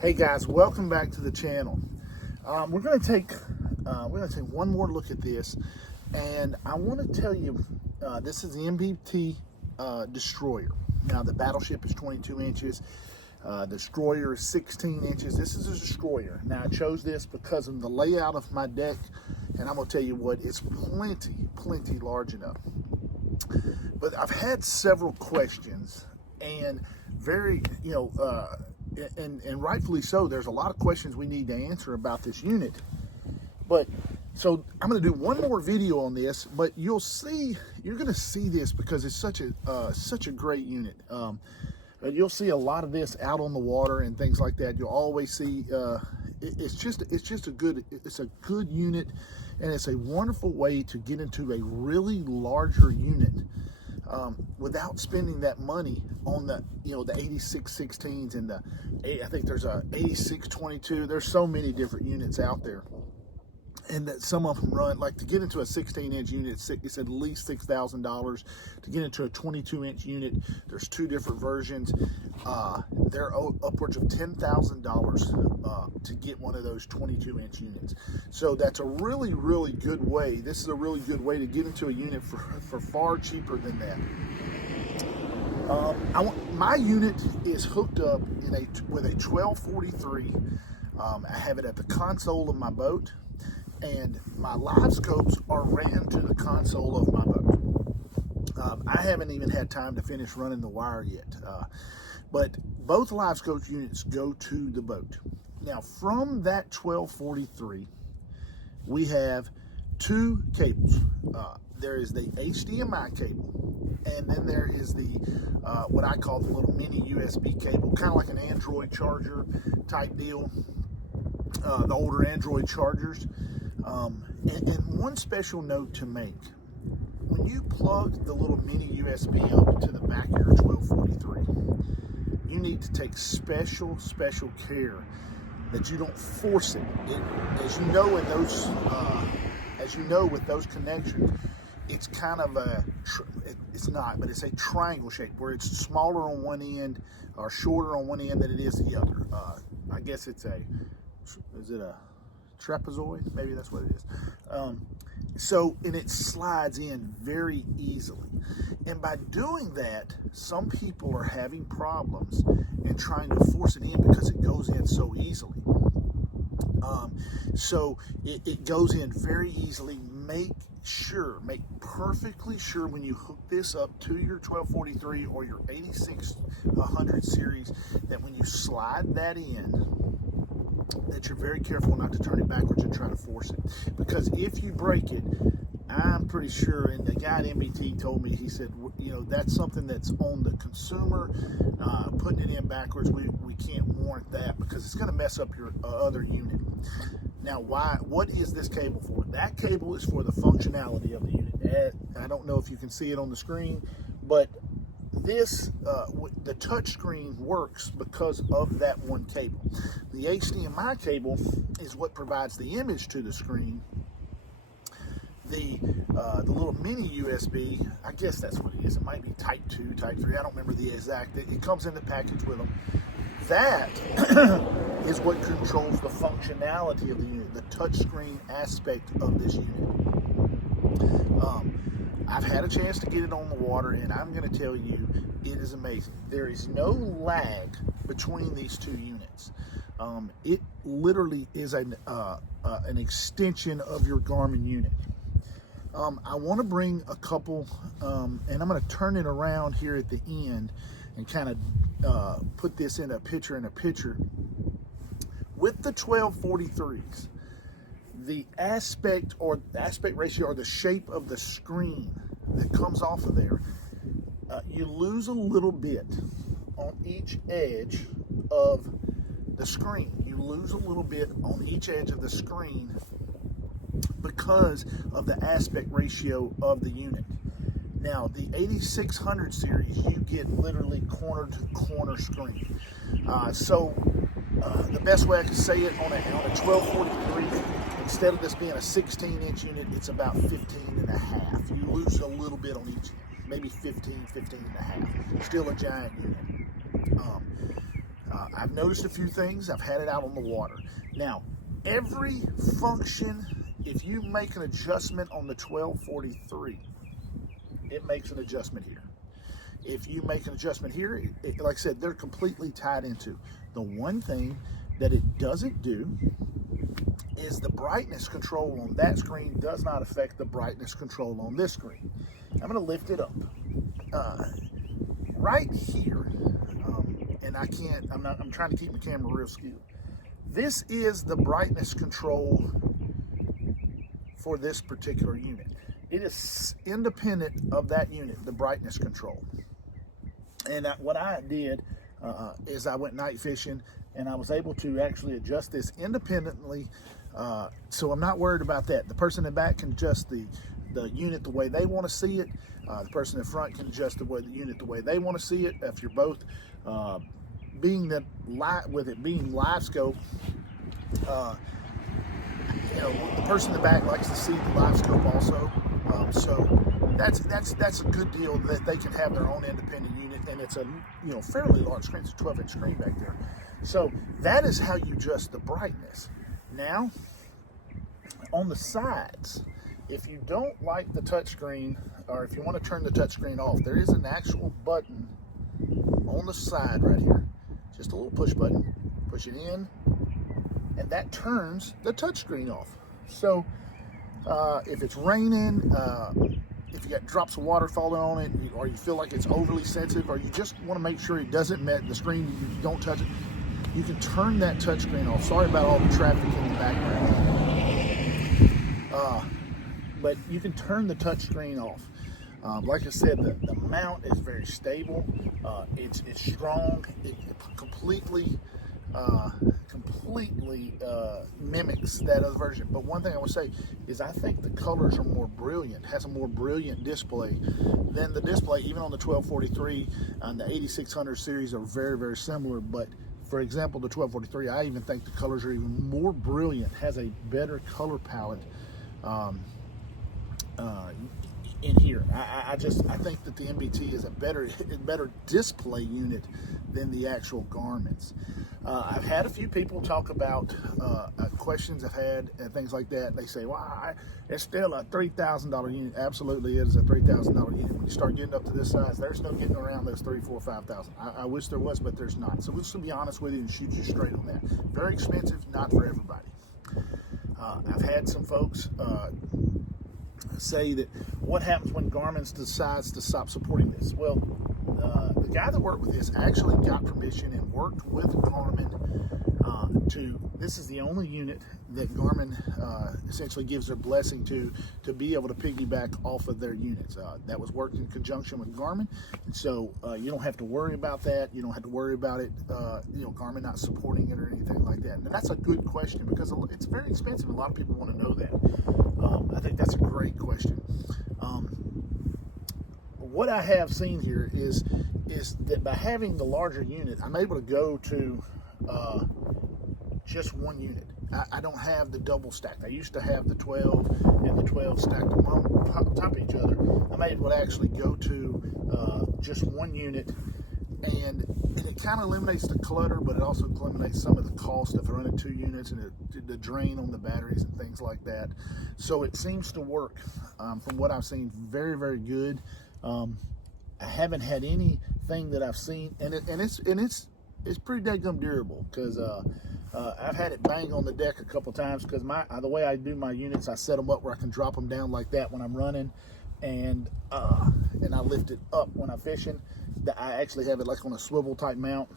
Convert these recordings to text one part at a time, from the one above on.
Hey guys, welcome back to the channel. We're going to take one more look at this, and I want to tell you this is the NBT destroyer. Now the battleship is 22 inches, destroyer is 16 inches. This is a destroyer. Now I chose this because of the layout of my deck, and I'm going to tell you what, it's plenty large enough. But I've had several questions, and and rightfully so, there's a lot of questions we need to answer about this unit. But so I'm going to do one more video on this, but you're going to see this because it's such a great unit. You'll see a lot of this out on the water and things like that. You'll always see it's a good unit, and it's a wonderful way to get into a really larger unit without spending that money on the 8616s and I think there's a 8622. There's so many different units out there, and that some of them run, like to get into a 16-inch unit, it's at least $6,000. To get into a 22-inch unit, there's two different versions. They're upwards of $10,000 to get one of those 22-inch units. So that's a really good way. This is a really good way to get into a unit for far cheaper than that. My unit is hooked up with a 1243. I have it at the console of my boat, and my Livescopes are ran to the console of my boat. I haven't even had time to finish running the wire yet, but both Livescope units go to the boat. Now from that 1243, we have two cables. There is the HDMI cable, and then there is the what I call the little mini USB cable, kind of like an Android charger type deal, the older Android chargers. And one special note to make: when you plug the little mini USB up to the back of your 1243, you need to take special care that you don't force it. As you know, with those connections, it's kind of it's a triangle shape where it's smaller on one end or shorter on one end than it is the other. I guess is it a trapezoid? Maybe that's what it is. And it slides in very easily. And by doing that, some people are having problems and trying to force it in because it goes in so easily. So it goes in very easily. Make perfectly sure when you hook this up to your 1243 or your 8600 series that when you slide that in, that you're very careful not to turn it backwards and try to force it. Because if you break it, I'm pretty sure, and the guy at NBT told me, he said, that's something that's on the consumer. Putting it in backwards, we can't warrant that because it's going to mess up your other unit. Now, what is this cable for? That cable is for the functionality of the unit. I don't know if you can see it on the screen, but this, the touch screen works because of that one cable. The HDMI cable is what provides the image to the screen. The little mini USB, I guess that's what it is. It might be type 2, type 3. I don't remember the exact. It comes in the package with them. That is what controls the functionality of the unit, the touchscreen aspect of this unit. I've had a chance to get it on the water, and I'm going to tell you, it is amazing. There is no lag between these two units. It literally is an extension of your Garmin unit. I want to bring a couple, and I'm going to turn it around here at the end and kind of put this in a picture with the 1243s. The aspect ratio or the shape of the screen that comes off of there, you lose a little bit on each edge of the screen. You lose a little bit on each edge of the screen because of the aspect ratio of the unit. Now, the 8600 series, you get literally corner to corner screen. The best way I can say it, on a 1243, instead of this being a 16-inch unit, it's about 15 and a half. You lose a little bit on each end, maybe 15 and a half. Still a giant unit. I've noticed a few things. I've had it out on the water. Now, every function, if you make an adjustment on the 1243, it makes an adjustment here. If you make an adjustment here, like I said, they're completely tied into. The one thing that it doesn't do is the brightness control on that screen does not affect the brightness control on this screen. I'm going to lift it up. Right here, and I'm trying to keep the camera real skewed. This is the brightness control for this particular unit. It is independent of that unit, the brightness control. And what I did is I went night fishing, and I was able to actually adjust this independently, so I'm not worried about that. The person in the back can adjust the unit the way they want to see it. The person in front can adjust the unit the way they want to see it. If you're both, with it being Livescope, the person in the back likes to see the Livescope also. So that's a good deal that they can have their own independent unit, and it's a fairly large screen. It's a 12-inch screen back there. So that is how you adjust the brightness. Now, on the sides, if you don't like the touchscreen, or if you want to turn the touchscreen off, there is an actual button on the side right here. Just a little push button. Push it in, and that turns the touchscreen off. So if it's raining, if you got drops of water falling on it, or you feel like it's overly sensitive, or you just want to make sure it doesn't met the screen, you don't touch it, you can turn that touchscreen off. Sorry about all the traffic in the background. But you can turn the touchscreen off. Like I said, the mount is very stable. It's strong. It completely mimics that other version. But one thing I would say is I think the colors are more brilliant, has a more brilliant display than the display, even on the 1243 and the 8600 series are very, very similar. But for example, the 1243, I even think the colors are even more brilliant, has a better color palette in here. I think that the NBT is a better display unit than the actual Garmin's. I've had a few people talk about questions I've had and things like that. They say, well, it's still a $3,000 unit. Absolutely, it is a $3,000 unit. When you start getting up to this size, there's no getting around those $3,000, $4,000, $5,000. I wish there was, but there's not. So we'll just be honest with you and shoot you straight on that. Very expensive, not for everybody. I've had some folks say that what happens when Garmin decides to stop supporting this? Well, the guy that worked with this actually got permission and worked with Garmin this is the only unit that Garmin essentially gives their blessing to be able to piggyback off of their units. That was worked in conjunction with Garmin, and so you don't have to worry about that. You don't have to worry about it, Garmin not supporting it or anything like that. And that's a good question because it's very expensive. A lot of people want to know that. I think that's a great question. What I have seen here is that by having the larger unit, I'm able to go to just one unit. I don't have the double stacked. I used to have the 12 and the 12 stacked on top of each other. I'm able to actually go to just one unit, and it kind of eliminates the clutter, but it also eliminates some of the cost of running two units and the drain on the batteries and things like that. So it seems to work, from what I've seen, very, very good. I haven't had anything that I've seen, and it's pretty dadgum durable, because I've had it bang on the deck a couple times, because the way I do my units, I set them up where I can drop them down like that when I'm running, and I lift it up when I'm fishing. I actually have it like on a swivel type mount,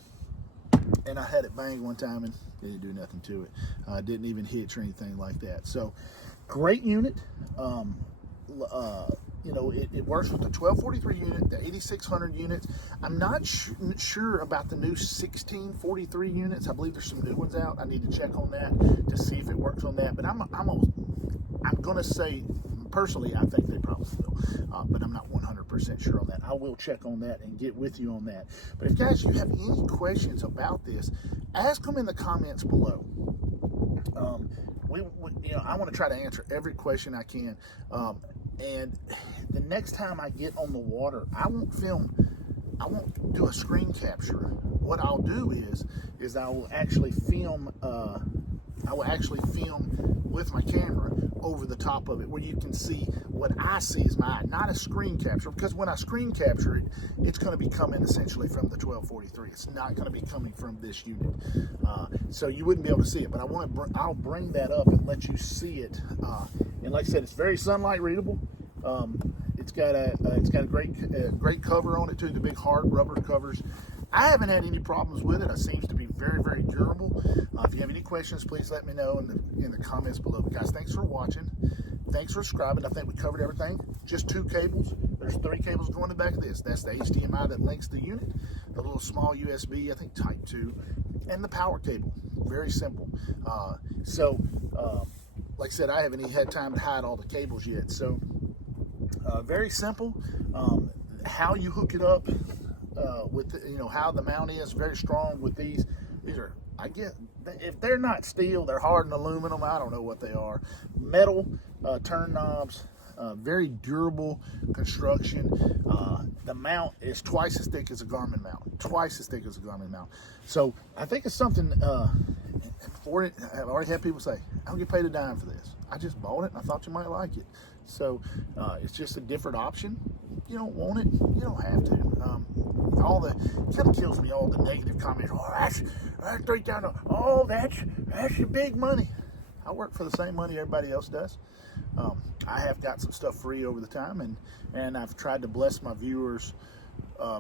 and I had it bang one time and it didn't do nothing to it. Didn't even hitch or anything like that. So great unit. It works with the 1243 unit, the 8600 units. I'm not sure about the new 1643 units. I believe there's some new ones out. I need to check on that to see if it works on that. But I'm gonna say, personally, I think they probably will, but I'm not 100% sure on that. I will check on that and get with you on that. But if guys, you have any questions about this, ask them in the comments below. I want to try to answer every question I can. And the next time I get on the water, I won't film I won't do a screen capture. What I'll do is I will actually film. With my camera over the top of it, where you can see what I see as my eye, not a screen capture. Because when I screen capture it, it's going to be coming essentially from the 1243. It's not going to be coming from this unit, so you wouldn't be able to see it. But I'll bring that up and let you see it. And like I said, it's very sunlight readable. It's got a great cover on it too. The big hard rubber covers. I haven't had any problems with it. It seems to be very, very durable. If you have any questions, please let me know in the comments below. Guys, thanks for watching. Thanks for subscribing. I think we covered everything. Just 2 cables. There's 3 cables going to the back of this. That's the HDMI that links the unit, the little small USB, I think Type 2, and the power cable. Very simple. Like I said, I haven't even had time to hide all the cables yet. So very simple. How you hook it up, with how the mount is very strong with these are, I guess, if they're not steel, they're hardened aluminum. I don't know what they are. Metal turn knobs, very durable construction. The mount is twice as thick as a Garmin mount. So I think it's something for it. I've already had people say, I don't get paid a dime for this. I just bought it and I thought you might like it. So it's just a different option. You don't want it, you don't have to. It kind of kills me, all the negative comments. Oh, that's $3,000. Oh, that's your big money. I work for the same money everybody else does. I have got some stuff free over the time, and I've tried to bless my viewers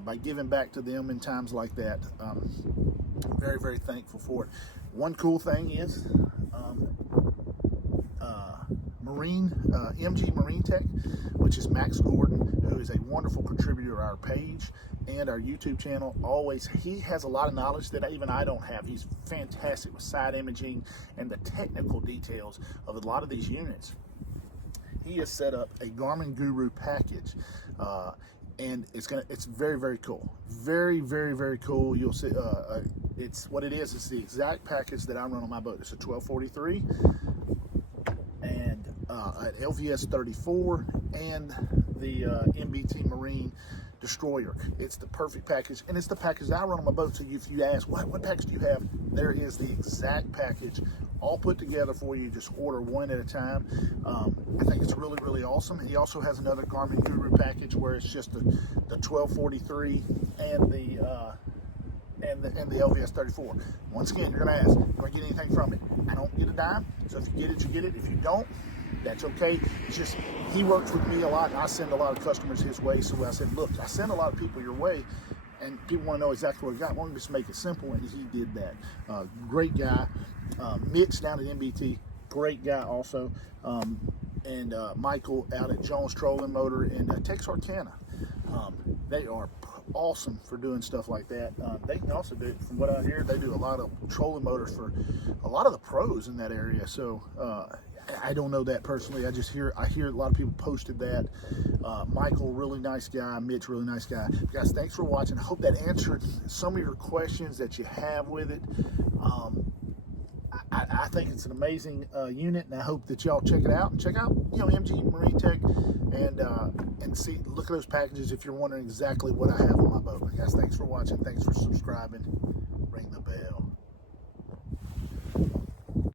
by giving back to them in times like that. Very, very thankful for it. One cool thing is MG Marine Tech, which is Max Gordon, who is a wonderful contributor to our page and our YouTube channel. He has a lot of knowledge that even I don't have. He's fantastic with side imaging and the technical details of a lot of these units. He has set up a Garmin Guru package, and it's very, very cool. Very, very, very cool. You'll see. It's what it is. It's the exact package that I run on my boat. It's a 1243 and an LVS 34 and the NBT Marine Destroyer. It's the perfect package, and it's the package that I run on my boat. So if you ask, what package do you have? There is the exact package, all put together for you. Just order one at a time. I think it's really, really awesome. He also has another Garmin Guru package where it's just the 1243 and the LVS 34. Once again, you're gonna ask, do I get anything from it? I don't get a dime. So if you get it, you get it. If you don't, that's okay. It's just, he works with me a lot, and I send a lot of customers his way. So I said, look, I send a lot of people your way, and people want to know exactly what I got. Why don't you just make it simple? And he did that. Great guy. Mitch down at NBT, great guy also. And Michael out at Jones Trolling Motor in Texarkana. They are awesome for doing stuff like that. They can also do, from what I hear, they do a lot of trolling motors for a lot of the pros in that area. So I don't know that personally. I hear a lot of people posted that. Michael, really nice guy. Mitch, really nice guy. Guys, thanks for watching. I hope that answered some of your questions that you have with it. I think it's an amazing unit, and I hope that y'all check it out. And check out, MG Marine Tech, and look at those packages if you're wondering exactly what I have on my boat. Guys, thanks for watching. Thanks for subscribing.